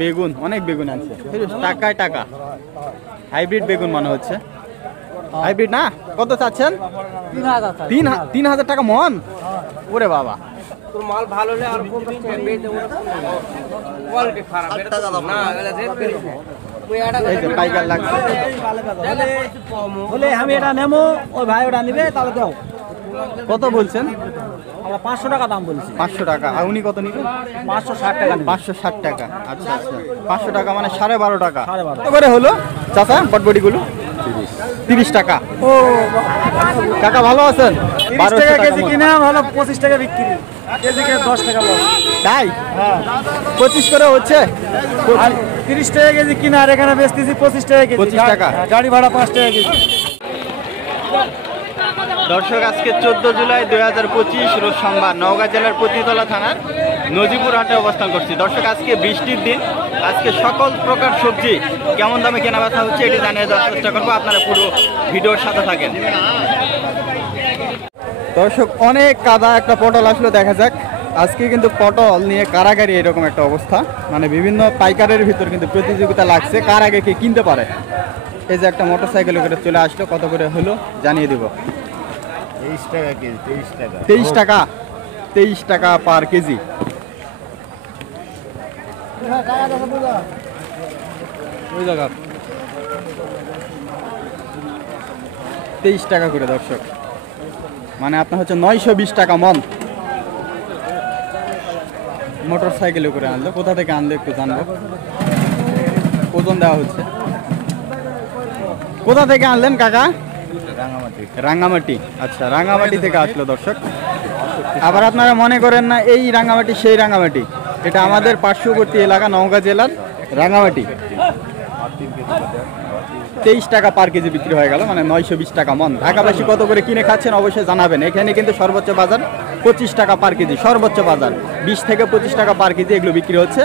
বেগুন, অনেক বেগুন আছে, টাকায় টাকা। হাইব্রিড বেগুন মনে হচ্ছে, হাইব্রিড না? কত চাচ্ছেন? 3000 টাকা মন? ওরে বাবা, মাল ভালো হলে আর কোয়ালিটি খারাপ এই যে পাইকার লাগছে। বলে আমি এটা নেবো, ওই ভাই ওটা নিবে, তাহলে দাও। কত বলছেন? আমরা 500 টাকা দাম বলছি। 500 টাকা। আর উনি কত নিবেন? 560 টাকা। 560 টাকা। আচ্ছা আচ্ছা, 500 টাকা মানে 12.5 টাকা। 12.5 কত করে হলো চাচা বটবটি গুলো? 30 টাকা। ও কাকা ভালো আছেন? 30 টাকা কেজি কিনা হলো, 25 টাকা বিক্রি, কেজিকে 10 টাকা লস। তাই? হ্যাঁ, 25 করে হচ্ছে। 30 টাকা কেজি কিনা, আর এখানে বেচতেছি 25 টাকা কেজি। 25 টাকা। গাড়ি ভাড়া 5 টাকা কেজি। দর্শক, আজকে 14 জুলাই 2025 রোজ সোমবার, নওগাঁ জেলার পতিতলা থানার নজিপুর হাটে অবস্থান করছি। দর্শক, আজকে বৃষ্টির দিন, আজকে সকল প্রকার সবজি কেমন দামে কেনা বেচা হচ্ছে এটি জানিয়ে দেওয়ার চেষ্টা করবো। আপনারা পুরো ভিডিওর সাথে থাকেন। দর্শক, অনেক কাদা, একটা পটল আসলো, দেখা যাক। আজকে কিন্তু পটল নিয়ে কারাগারি এরকম একটা অবস্থা, মানে বিভিন্ন পাইকারের ভিতর কিন্তু প্রতিযোগিতা লাগছে কার আগে কে কিনতে পারে। এই যে একটা মোটরসাইকেল করে চলে আসলো, কত করে হলো জানিয়ে দিব। 23 টাকা কেজি। 23 টাকা। 23 টাকা। 23 টাকা পার কেজি। ওই জায়গা 23 টাকা করে দর্শক, মানে আপনার হচ্ছে 920 টাকা মন। মোটর সাইকেলে করে আনলো, কোথা থেকে আনলো একটু জানবো। ওজন দেওয়া হচ্ছে। কোথা থেকে আনলেন কাকা? রাঙ্গামাটি। আচ্ছা, রাঙ্গামাটি থেকে আসলো দর্শক। আবার আপনারা মনে করেন না এই রাঙ্গামাটি সেই রাঙ্গামাটি, এটা আমাদের পার্শ্ববর্তী এলাকা নওগাঁ জেলার রাঙ্গামাটি। 23 টাকা পার কেজি বিক্রি হয়ে গেল, মানে 920 টাকা মন। ঢাকাবাসী কত করে কিনে খাচ্ছেন অবশ্যই জানাবেন। এখানে কিন্তু সর্বোচ্চ বাজার 25 টাকা পার কেজি, সর্বোচ্চ বাজার 20 থেকে 25 টাকা পার কেজি এগুলো বিক্রি হচ্ছে।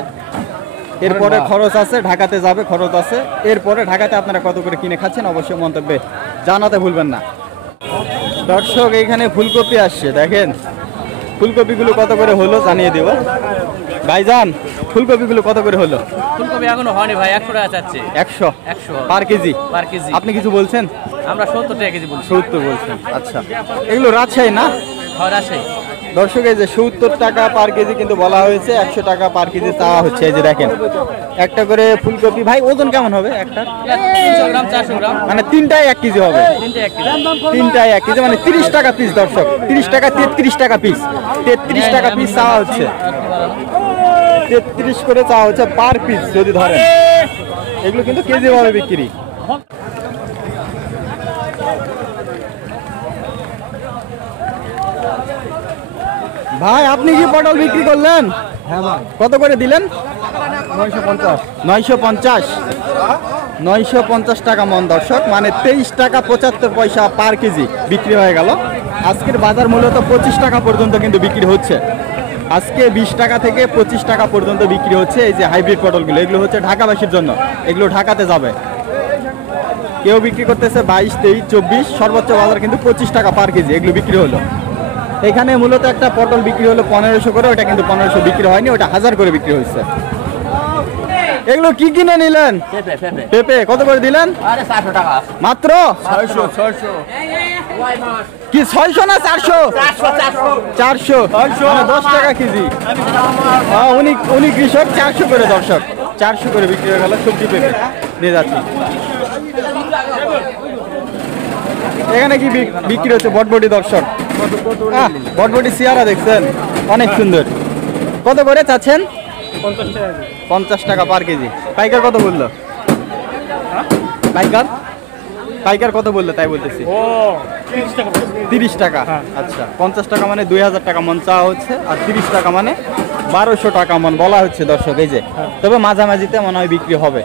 এরপরে খরচ আছে, ঢাকাতে যাবে, খরচ আছে। এরপরে ঢাকাতে আপনারা কত করে কিনে খাচ্ছেন অবশ্যই মন্তব্যে জানাতে ভুলবেন না। দর্শক, এইখানে ফুলকপি আসছে, দেখেন ফুলকপিগুলো কত করে হলো জানিয়ে দেব। ভাইজান, ফুলকপিগুলো কত করে হলো? ফুলকপি এখনো হয়নি ভাই, 100 টাকা চাচ্ছে। 100 100 পার কেজি? পার কেজি। আপনি কিছু বলছেন? আমরা 70 টাকা কেজি বলছি। 70 বলছেন। আচ্ছা, এগুলো রাজশাহী না? হয় রাজশাহী। দর্শক, এই যে 70 টাকা পার কেজি কিন্তু বলা হয়েছে, 100 টাকা পার কেজি চাওয়া হচ্ছে। এই যে দেখেন একটা করে ফুলকপি। ভাই ওজন কেমন হবে একটা? 300 গ্রাম 400 গ্রাম, মানে তিনটায় 1 কেজি হবে। তিনটায় 1 কেজি, মানে 30 টাকা পিস দর্শক। 30 টাকা, 33 টাকা পিস। 33 টাকা পিস চাওয়া হচ্ছে। 33 করে চাওয়া হচ্ছে পার পিস যদি ধরেন। এগুলো কিন্তু কেজি ভাবে বিক্রি। ভাই, আপনি কি পটল বিক্রি করলেন? হ্যাঁ ভাই। কত করে দিলেন? 950। 950। 950 টাকা মন দর্শক, মানে 23 টাকা 75 পয়সা পার কেজি বিক্রি হয়ে গেল। আজকের বাজার মূলত 25 টাকা পর্যন্ত কিন্তু বিক্রি হচ্ছে। আজকে 20 টাকা থেকে 25 টাকা পর্যন্ত বিক্রি হচ্ছে। এই যে হাইব্রিড পটলগুলো, এগুলো হচ্ছে ঢাকাবাসীর জন্য, এগুলো ঢাকাতে যাবে। কেউ বিক্রি করতেছে 22, 23, 24, সর্বোচ্চ বাজার কিন্তু 25 টাকা পার কেজি এগুলো বিক্রি হলো। এখানে মূলত একটা পটল বিক্রি হলো 1500 করে, ওটা কিন্তু 1500 বিক্রি হয়নি, ওটা 1000 করে বিক্রি হচ্ছে। এগুলো কি কিনে নিলেন? পেঁপে কত করে দিলেন? আরে 400 টাকা মাত্র 600। কি 600 না 400? 400 মানে 10 টাকা কেজি। উনি কৃষক, 400 করে দর্শক, 400 করে বিক্রি হয়ে গেল সবজি পেঁপে। নিয়ে যাচ্ছি। এখানে কি বিক্রি হচ্ছে? বটবটি দর্শক, বটবটি সিয়ারা দেখছেন, অনেক সুন্দর। কত করে চাচ্ছেন? 50 টাকা পার কেজি। পাইকার কত বললো? পাইকার কত বললো তাই বলতেছি। 30 টাকা। আচ্ছা, 50 টাকা মানে 2000 টাকা মন চাওয়া হচ্ছে, আর 30 টাকা মানে 1200 টাকা মন বলা হচ্ছে দর্শক। এই যে, তবে মাঝামাঝিতে মনে হয় বিক্রি হবে।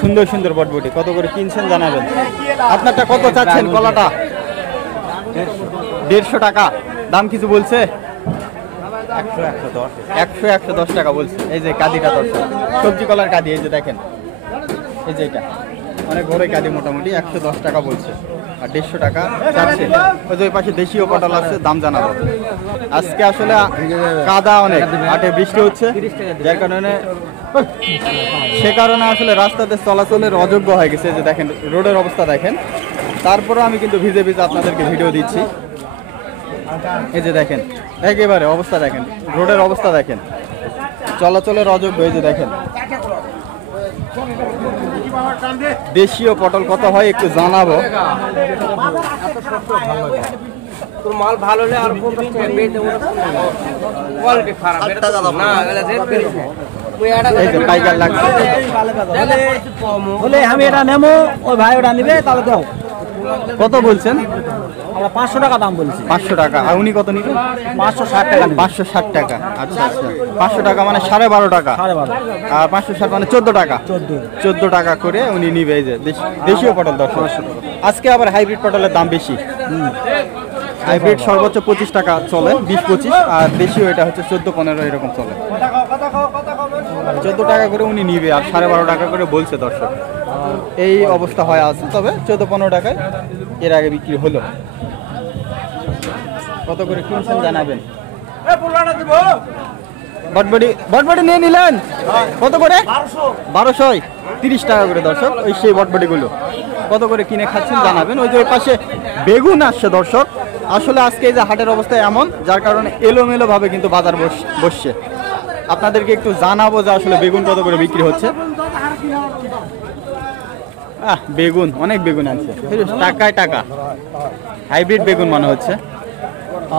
সুন্দর সুন্দর বটবটি কত করে কিনছেন জানাবেন। আপনারটা কত চাচ্ছেন? কলাটা 150 টাকা। দাম কিছু বলছে? 110 টাকা বলছে। এই যে কাদিটা দর্শক, সবজি কলার কাদি, এই যে দেখেন, এই যে এটা অনেক বড় কাদি, মোটামুটি 110 টাকা বলছে। আর 150 টাকা চাচ্ছে। ওই যে ওই পাশে দেশীয় পটল আছে, দাম জানাবো। আজকে আসলে কাদা অনেক, হাটে বৃষ্টি হচ্ছে, যার কারণে সে কারণে আসলে রাস্তাতে চলাচলের অযোগ্য হয়ে গেছে। যে দেখেন রোডের অবস্থা দেখেন, তারপরেও আমি কিন্তু ভিজে ভিজে আপনাদেরকে ভিডিও দিচ্ছি। এই যে দেখেন একেবারে অবস্থা দেখেন, রোডের অবস্থা দেখেন, চলাচলের অযোগ্য। এই যে দেখেন দেশীয় পটল কত হয় একটু জানাবো। তোর মাল ভালো হলে আর কোয়ালিটি খারাপ না এই যে পাইকার লাগছে। বলে আমি এটা নেবো, ওই ভাই ওটা নিবে, তাহলে দাও। কত বলছেন? আমরা 500 টাকা দাম বলছি। 500 টাকা। আর উনি কত নিবে? 560 টাকা। 560 টাকা। আচ্ছা আচ্ছা, 500 টাকা মানে 12.5 টাকা। 12.5 আর 560 মানে 14 টাকা। 14 টাকা করে উনি নিবে। এই যে দেশীয় পটল 10 টাকা। আজকে আবার হাইব্রিড পটলের দাম বেশি। হাইব্রিড সর্বোচ্চ 25 টাকা চলে, 20-25, আর দেশীয় এটা হচ্ছে 14-15 এরকম চলে। 14 টাকা করে উনি নিবে আর 12.5 টাকা করে বলছে দর্শক। এই অবস্থা হয় আছে, তবে 14-15 টাকায় এর আগে বিক্রি হলো। কত করে কিনছেন জানাবেন। বটবটি নিয়ে নিলেন কত করে? 1200। 30 টাকা করে দর্শক। ওই সেই বটবটিগুলো কত করে কিনে খাচ্ছেন জানাবেন। ওই যে ওই পাশে বেগুন আসছে দর্শক। আসলে আজকে এই যে হাটের অবস্থা এমন, যার কারণে এলোমেলো ভাবে কিন্তু বাজার বসছে। আপনাদেরকে একটু জানাবো যে আসলে বেগুন কত করে বিক্রি হচ্ছে। বেগুন অনেক বেগুন আছে, টাকায় টাকা। হাইব্রিড বেগুন মনে হচ্ছে।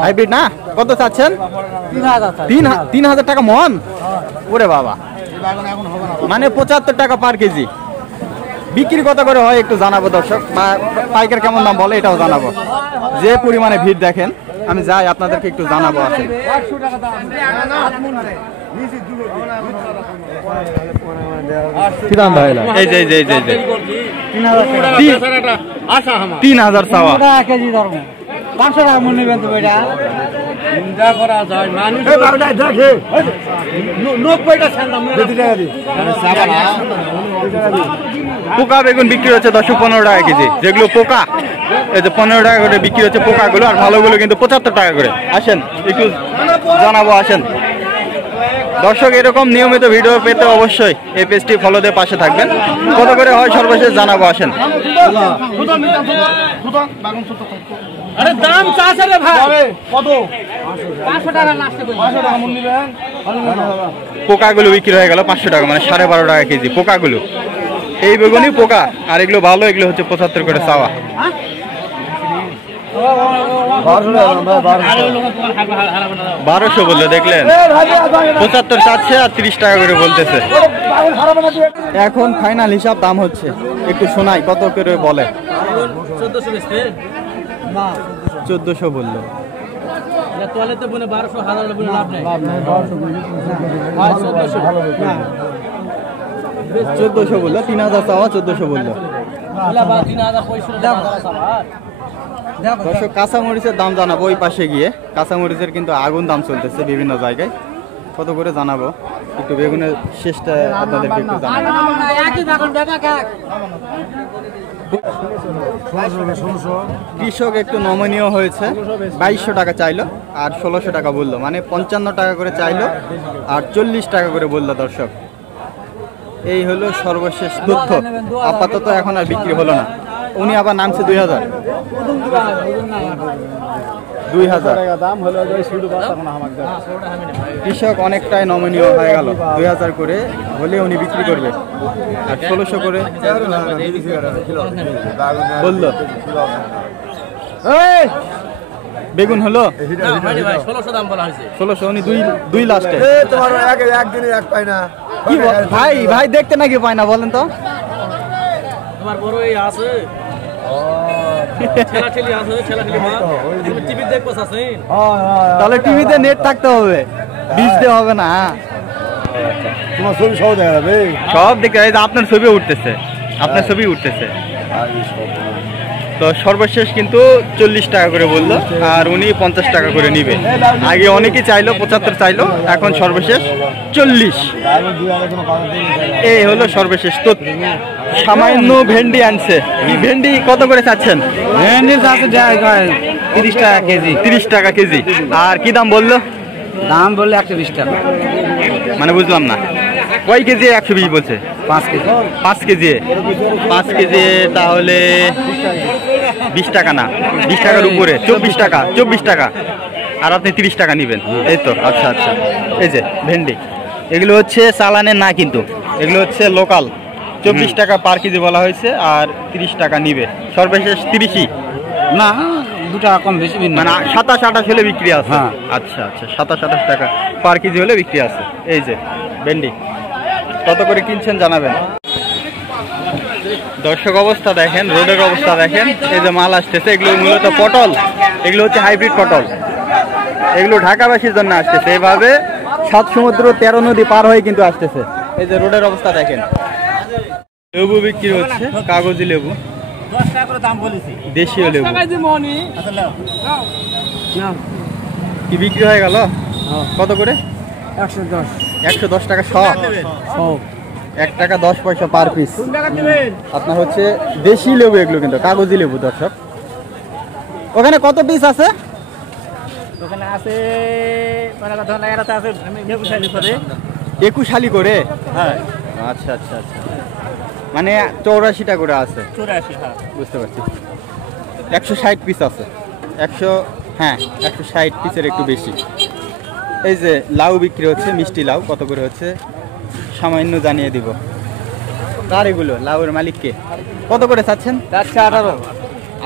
হাইব্রিড না? কত চাচ্ছেন? 3000 টাকা মন। ওরে বাবা, মানে 75 টাকা পার কেজি। বিক্রি কত করে হয় একটু জানাবো দর্শক, বা পাইকার কেমন দাম বলে এটাও জানাবো। যে পরিমাণে ভিড় দেখেন, আমি যাই আপনাদেরকে একটু জানাবো। আসেন এই যে 3000 চাওয়া। 500 টাকা মূল্য নেবেন তো এটা? পোকা বেগুন বিক্রি হচ্ছে 10-15 টাকা কেজি। যেগুলো পোকা, এই যে 15 টাকা করে বিক্রি হচ্ছে পোকাগুলো, আর ভালোগুলো কিন্তু 75 টাকা করে। আসেন একটু জানাবো। আসেন দর্শক, এরকম নিয়মিত ভিডিও পেতে অবশ্যই এই পেজটি ফলো দিয়ে পাশে থাকবেন। কত করে হয় সর্বশেষ জানাবো। আসেন। দাম চাচ্ছে রে ভাই কত? 500 টাকা লাস্টে কই? 500 টাকা মূল্য নেবেন। পোকাগুলো বিক্রি হয়ে গেল 500 টাকা, মানে 12.5 টাকা কেজি পোকাগুলো। এই বেগুনই পোকা, আর এগুলো ভালো, এগুলো হচ্ছে 75 করে চাওয়া। 1200 বললে দেখলেন, 75 চাচ্ছে আর 30 টাকা করে বলতেছে। এখন ফাইনাল হিসাব দাম হচ্ছে, একটু শোনাই কত করে বলে। 1400 বললো। 1400 বললো, 3000 চাওয়া, 1400 বললো। দর্শক, কাঁচামরিচের দাম জানাবো ওই পাশে গিয়ে। কাঁচামরিচের কিন্তু আগুন দাম চলতেছে বিভিন্ন জায়গায়, কত করে জানাবো। একটু বেগুনের শেষটা আপনাদেরকে একটু জানাবো। কৃষক একটু নমনীয় হয়েছে, 2200 টাকা চাইলো আর 1600 টাকা বললো, মানে 55 টাকা করে চাইলো আর 40 টাকা করে বললো দর্শক। এই হলো সর্বশেষ তথ্য। আপাতত এখন আর বিক্রি হলো না। উনি আবার নামছে 2000 দাম হলো। কৃষক অনেকটাই নমনীয় হয়ে গেল, 2000 করে হলে উনি বিক্রি করবে, আর 1600 করে বললো। বেগুন হলো 1600, উনি দুই লাস্টে। কি ভাই দেখতে নাকি পায় না বলেন তো? তোমার বড় এই আছে তাহলে টিভিতে নেট থাকতে হবে, দিতে হবে না। তোমার ছবি সব দেখা যাবে, সব দেখতে। আপনার ছবি উঠতেছে, আপনার ছবি উঠতেছে। তো সর্বশেষ কিন্তু 40 টাকা করে বললো, আর উনি 50 টাকা করে নিবে। আগে অনেকেই চাইলো 75 চাইলো, এখন সর্বশেষ 40। এই হলো সর্বশেষ। তো সামান্য ভেন্ডি আনছে। কি ভেন্ডি কত করে চাচ্ছেন? ভেন্ডির আছে 30 টাকা কেজি। 30 টাকা কেজি। আর কি দাম বললো? দাম বললে 120 টাকা। মানে বুঝলাম না, কয় কেজি? 120 বলছে। 5 কেজি। 5 কেজি। 5 কেজি তাহলে 20 টাকা না, 20 টাকার উপরে 24 টাকা। 24 টাকা। আর আপনি 30 টাকা নেবেন, এই তো? আচ্ছা আচ্ছা। এই যে ভেন্ডি, এগুলো হচ্ছে চালানের না, কিন্তু এগুলো হচ্ছে লোকাল। 24 টাকা পার কেজি বলা হয়েছে, আর 30 টাকা নিবে। সর্বশেষ 30ই না, 2 টাকা কম বেশি মানে 27-28 হলে বিক্রি আছে। হ্যাঁ। আচ্ছা আচ্ছা, 27-28 টাকা পার কেজি হলে বিক্রি আছে। এই যে ভেন্ডি কত করে কিনছেন জানাবেন। দর্শক অবস্থা দেখেন, রোডের অবস্থা দেখেন। এই যে মাল আসতেছে, এগুলো মূলত পটল, এগুলো হচ্ছে হাইব্রিড পটল। এগুলো ঢাকাবাসীর জন্য আসতেছে, এভাবে 7 সমুদ্র 13 নদী পার হয়ে কিন্তু আসতেছে। এই যে রোডের অবস্থা দেখেন। লেবু বিক্রি হচ্ছে, কাগজি লেবু, 10 টাকা করে দাম বলেছি। দেশীয় লেবু। কি বিক্রি হয়ে গেল? কত করে? 110। 110 টাকা শ। 1 টাকা 10 পয়সা পার পিস। আপনার হচ্ছে দেশি লেবু, এগুলো কিন্তু কাগজি লেবু। দর্শক ওখানে কত পিস আছে? ওখানে আছে মানে ধরুন এরাতে আছে 21 করে। 21 হালি করে? হ্যাঁ। আচ্ছা আচ্ছা আচ্ছা, মানে 84টা করে আছে। 84। হ্যাঁ, বুঝতে পারছি। 160 পিস আছে। 160 পিসের একটু বেশি। এই যে লাউ বিক্রি হচ্ছে, মিষ্টি লাউ কত করে হচ্ছে সামান্য জানিয়ে দিব। কার এগুলো? লাউয়ের মালিককে। কত করে চাচ্ছেন?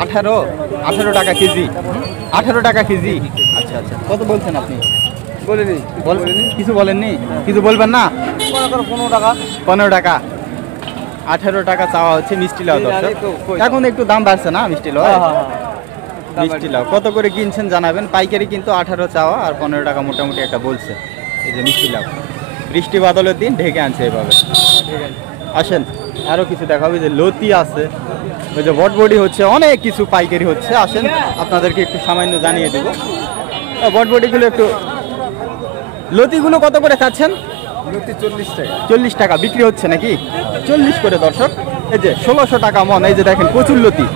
18 টাকা কেজি। 18 টাকা কেজি। আচ্ছা আচ্ছা, কত বলছেন আপনি? বলিনি। কিছু বলেননি? কিছু বলবেন না? 15 টাকা। 15 টাকা। 18 টাকা চাওয়া হচ্ছে মিষ্টি লাউ। দর্শক এখন একটু দাম বাড়ছে না মিষ্টি লাউ? মিষ্টি লাউ কত করে কিনছেন জানাবেন। পাইকারি কিন্তু 18 চাওয়া, আর 15 টাকা মোটামুটি একটা বলছে। এই যে মিষ্টি লাউ, বৃষ্টি বাদলের দিন ঢেকে আনছে এভাবে। আসেন আরো কিছু দেখাবো। যে লতি আছে, ওই যে বটবডি হচ্ছে, অনেক কিছু পাইকারি হচ্ছে। আসেন আপনাদেরকে একটু সামান্য জানিয়ে দেবো। বটবডিগুলো একটু, লতিগুলো কত করে চাচ্ছেন? 40 টাকা। 40 টাকা বিক্রি হচ্ছে নাকি? 40 করে। দর্শক এই যে 1600 টাকা মন। এই যে দেখেন প্রচুর লতি।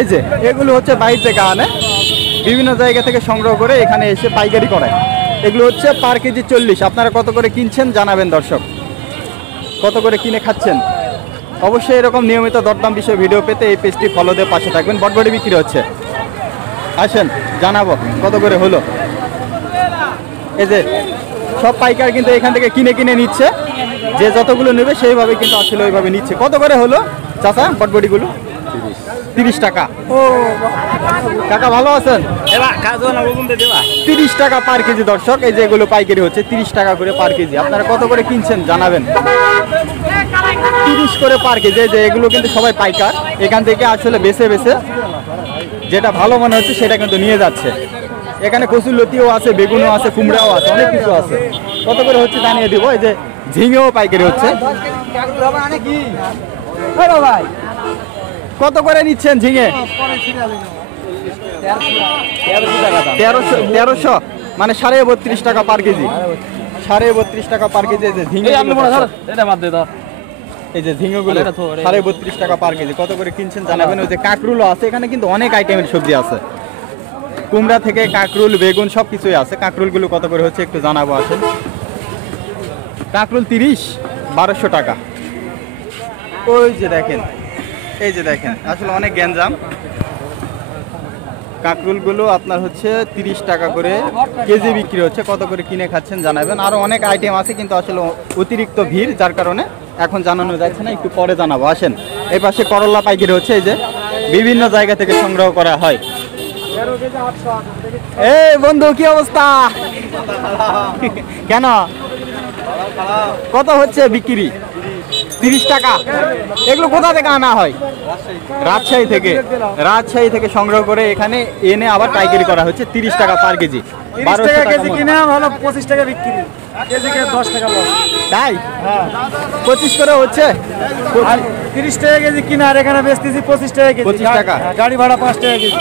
এই যে এগুলো হচ্ছে বাইরে থেকে আনে, বিভিন্ন জায়গা থেকে সংগ্রহ করে এখানে এসে পাইকারি করায়। এগুলো হচ্ছে পার কেজি 40। আপনারা কত করে কিনছেন জানাবেন। দর্শক কত করে কিনে খাচ্ছেন? অবশ্যই এরকম নিয়মিত দরদাম বিষয়ে ভিডিও পেতে এই পেজটি ফলো দিয়ে পাশে থাকবেন। বটবডি বিক্রি হচ্ছে, আসেন জানাবো কত করে হলো। এই যে সব পাইকার কিন্তু এখান থেকে কিনে কিনে নিচ্ছে, যে যতগুলো নেবে সেইভাবে কিন্তু আসলে ওইভাবে নিচ্ছে। কত করে হলো চাচা বটবডিগুলো? 30 টাকা। ও কাকা ভালো আছেন? 30 টাকা পার কেজি। দর্শক এই যে এগুলো পাইকারি হচ্ছে 30 টাকা করে পার কেজি। আপনারা কত করে কিনছেন জানাবেন। 30 করে পার কেজি। যে এগুলো কিন্তু সবাই পাইকার, এখান থেকে আসলে বেছে বেছে যেটা ভালো মনে হচ্ছে সেটা কিন্তু নিয়ে যাচ্ছে। এখানে কচুর লতিও আছে, বেগুনও আছে, কুমড়াও আছে, অনেক কিছু আছে। কত করে হচ্ছে জানিয়ে দিব। এই যে ঝিঙেও পাইকারি হচ্ছে। কত করে নিচ্ছেন ঝিঙে? 1300 মানে 32.5 টাকা পার কেজি। 32.5 টাকা পার কেজি। এই যে ঝিঙে, এই যে ঝিঙেগুলো 32.5 টাকা পার কেজি। কত করে কিনছেন জানাবেন। ওই যে কাঁকরুলও আছে, এখানে কিন্তু অনেক আইটেমের সবজি আছে। কুমড়া থেকে কাঁকরুল, বেগুন সব কিছুই আছে। কাঁকরুলগুলো কত করে হচ্ছে একটু জানাবো। আসেন কাঁকরুল 30, 1200 টাকা। ওই যে দেখেন, এই যে দেখেন আসলে অনেক গ্যাঞ্জাম। কাঁকরুলগুলো আপনার হচ্ছে 30 টাকা করে কেজি বিক্রি হচ্ছে। কত করে কিনে খাচ্ছেন জানাবেন। আরও অনেক আইটেম আছে, কিন্তু আসলে অতিরিক্ত ভিড়, যার কারণে এখন জানানো যাচ্ছে না, একটু পরে জানাবো। আসেন এই পাশে করলা পাইকারি হচ্ছে। এই যে বিভিন্ন জায়গা থেকে সংগ্রহ করা হয়। এই বন্ধু কি অবস্থা? কেন কত হচ্ছে বিক্রি? 30 টাকা। এগুলো কোথা থেকে আনা হয়? রাজশাহী থেকে। রাজশাহী থেকে সংগ্রহ করে এখানে এনে আবার পাইকারি করা হচ্ছে 30 টাকা পার কেজি। 30 টাকা কেজি কিনে ভালো 25 টাকা বিক্রি। কেজিকে 10 টাকা লস। তাই হ্যাঁ 25 করে হচ্ছে। আর 30 টাকা কেজি কিনা, আর এখানে বেচতেছি 25 টাকা কেজি। 25 টাকা। হ্যাঁ, গাড়ি ভাড়া 5 টাকা কেজি।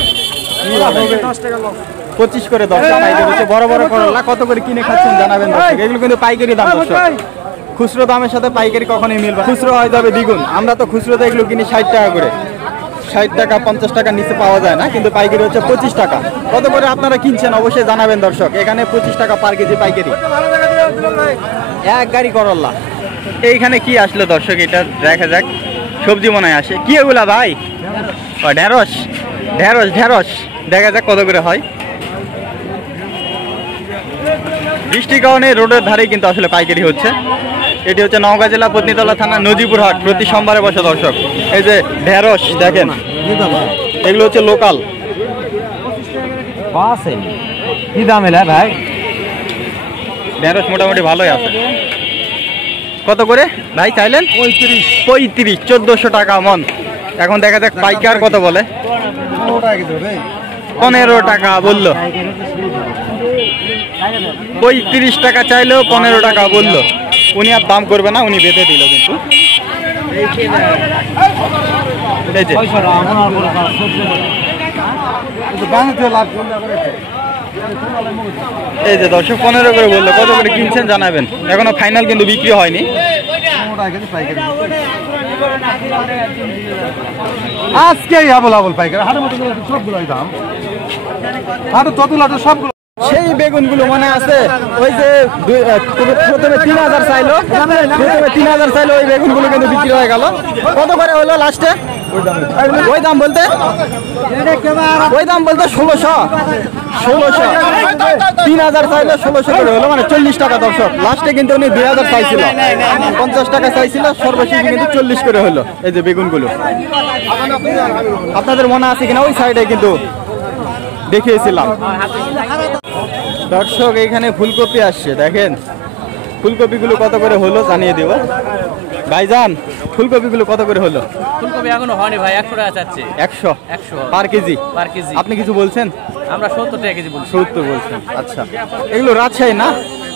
কি হবে? 10 টাকা লস। 25 করে দর্শক পাইকারি হচ্ছে। বড় বড় করলা কত করে কিনে খাচ্ছেন জানাবেন দর্শক। এগুলো কিন্তু পাইকারি দাম দর্শক। খুচরো দামের সাথে পাইকারি কখনোই মিলবে। খুচরো হয়ে যাবে দ্বিগুণ। আমরা তো খুচরোতে এগুলো কিনি 60 টাকা করে। 60 টাকা 50 টাকার নিচে পাওয়া যায় না, কিন্তু পাইকারি হচ্ছে 25 টাকা। কত করে আপনারা কিনছেন অবশ্যই জানাবেন দর্শক। এখানে 25 টাকা পার কেজি পাইকারি। এক গাড়ি করল্লা। এইখানে কি আসলো দর্শক, এটা দেখা যাক। সবজি মনে হয় আসে। কি এগুলা ভাই? ও ঢেঁড়স, ঢেঁড়স ঢেঁড়স। দেখা যাক কত করে হয়। বৃষ্টির কারণে রোডের ধারেই কিন্তু আসলে পাইকারি হচ্ছে। এটি হচ্ছে নওগাঁ জেলা পত্নীতলা থানা নজিপুর হাট, প্রতি সোমবারে বসে দর্শক। এই যে ঢেঁড়স দেখেন, এগুলো হচ্ছে লোকাল। কি দাম এলা ভাই? ঢেঁড়স মোটামুটি ভালোই আছে। কত করে ভাই চাইলেন? 35 1400 টাকা মন। এখন দেখা যাক পাইকার কত বলে। 15 টাকা বললো। 35 টাকা চাইলেও 15 টাকা বললো। উনি আর দাম করবে না, উনি বেঁধে দিল। কিন্তু এই যে এই যে দর্শক 15 করে বললো। কত করে কিনছেন জানাবেন। এখনো ফাইনাল কিন্তু বিক্রি হয়নি। আজকে আবল পাইকারি হাটের মতো সবগুলোই দাম। হাটে ততুল হাটে সবগুলো। সেই বেগুনগুলো মনে আছে, ওই যে প্রথমে 3000 চাইলো, প্রথমে 3000 চাইলো, ওই বেগুনগুলো কিন্তু বিক্রি হয়ে গেল। কত করে হলো লাস্টে? ওই দাম বলতে 1600। 3000 চাইলো, 1600 করে হলো, মানে 40 টাকা দর্শক। লাস্টে কিন্তু উনি 2000 চাইছিল, 50 টাকা চাইছিল, সর্বশেষ কিন্তু 40 করে হলো। এই যে বেগুনগুলো আপনাদের মনে আছে কিনা, ওই সাইডে কিন্তু দেখিয়েছিলাম দর্শক। এইখানে ফুলকপি আসছে, দেখেন ফুলকপিগুলো কত করে হলো জানিয়ে দেব। ভাইজান ফুলকপিগুলো কত করে হলো? ফুলকপি এখনো হয়নি ভাই, 100 টাকা চাচ্ছে। 100 100 পার কেজি। পার কেজি। আপনি কিছু বলছেন? আমরা 70 টাকা কেজি বলছি। 70 বলছেন। আচ্ছা, এগুলো রাজশাহী না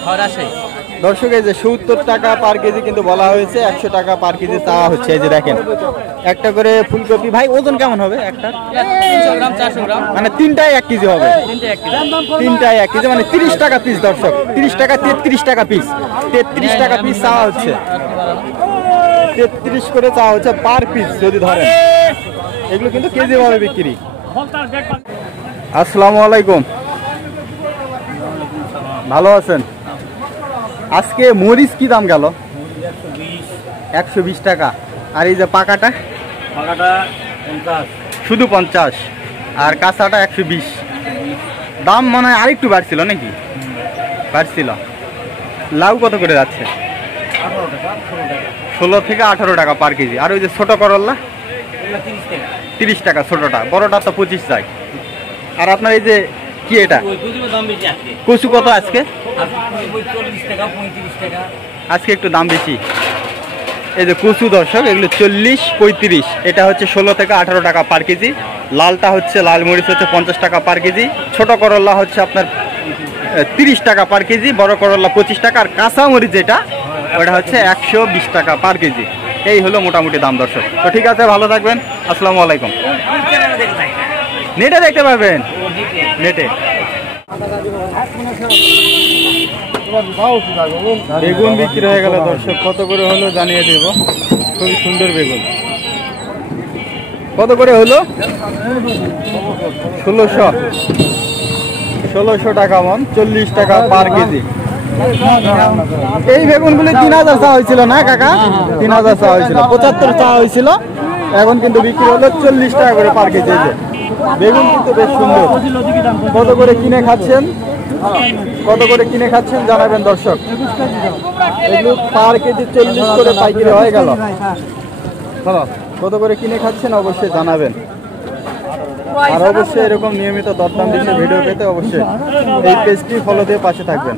হয় রাজশাহী। দর্শক? এই যে 70 টাকা পার কেজি কিন্তু বলা হয়েছে, 100 টাকা পার কেজি চাওয়া হচ্ছে। এই যে দেখেন একটা করে ফুলকপি। ভাই ওজন কেমন হবে একটা? 300 গ্রাম 400 গ্রাম, মানে তিনটায় 1 কেজি হবে। তিনটায় 1 কেজি, মানে 30 টাকা পিস দর্শক। 30 টাকা 33 টাকা পিস। 33 টাকা পিস চাওয়া হচ্ছে। 33 করে চাওয়া হচ্ছে পার পিস যদি ধরেন। এগুলো কিন্তু কেজি ভাবে বিক্রি। আসসালামু আলাইকুম, ভালো আছেন? আজকে মরিচ কি দাম গেল? 120 টাকা। আর এই যে পাকাটা? শুধু 50। আর কাঁচাটা 120। দাম মনে হয় আরেকটু বাড়ছিল নাকি? বাড়ছিল। লাউ কত করে যাচ্ছে? 16 থেকে 18 টাকা পার কেজি। আর ওই যে ছোট করল্লা? 30 টাকা ছোটটা, বড়টা তো 25 যায়। আর আপনার এই যে কি এটা কচু কত আজকে? আজকে একটু দাম বেশি। এই যে কচু দর্শক, এগুলো 40 35। এটা হচ্ছে 16 থেকে 18 টাকা পার কেজি। লালটা হচ্ছে, লাল মরিচ হচ্ছে 50 টাকা পার কেজি। ছোট করল্লা হচ্ছে আপনার 30 টাকা পার কেজি, বড় করল্লা 25 টাকা। আর কাঁচা মরিচ যেটা, ওটা হচ্ছে 120 টাকা পার কেজি। এই হলো মোটামুটি দাম দর্শক। তো ঠিক আছে, ভালো থাকবেন। আসসালামু আলাইকুম। নেটে দেখতে পারবেন, নেটে। বেগুন বিক্রি হয়ে গেল দর্শক। কত করে হলো জানিয়ে দেব। খুবই সুন্দর বেগুন। কত করে হলো? 1600 টাকা মন, 40 টাকা পার কেজি। এই বেগুনগুলি 3000 চাওয়া হয়েছিল না কাকা? 3000 চাওয়া হয়েছিল, 75 চাওয়া হয়েছিল। এখন কিন্তু বিক্রি হলো 40 টাকা করে পার কেজি। বেগুন কিন্তু বেশ সুন্দর। কত করে কিনে খাচ্ছেন, কত করে কিনে খাচ্ছেন জানাবেন দর্শক। এগুলো পার কেজি 40 করে পাইকারি হয়ে গেল। কত করে কিনে খাচ্ছেন অবশ্যই জানাবেন। আর অবশ্যই এরকম নিয়মিত দরদাম বিষয়ে ভিডিও পেতে অবশ্যই এই পেজটি ফলো দিয়ে পাশে থাকবেন।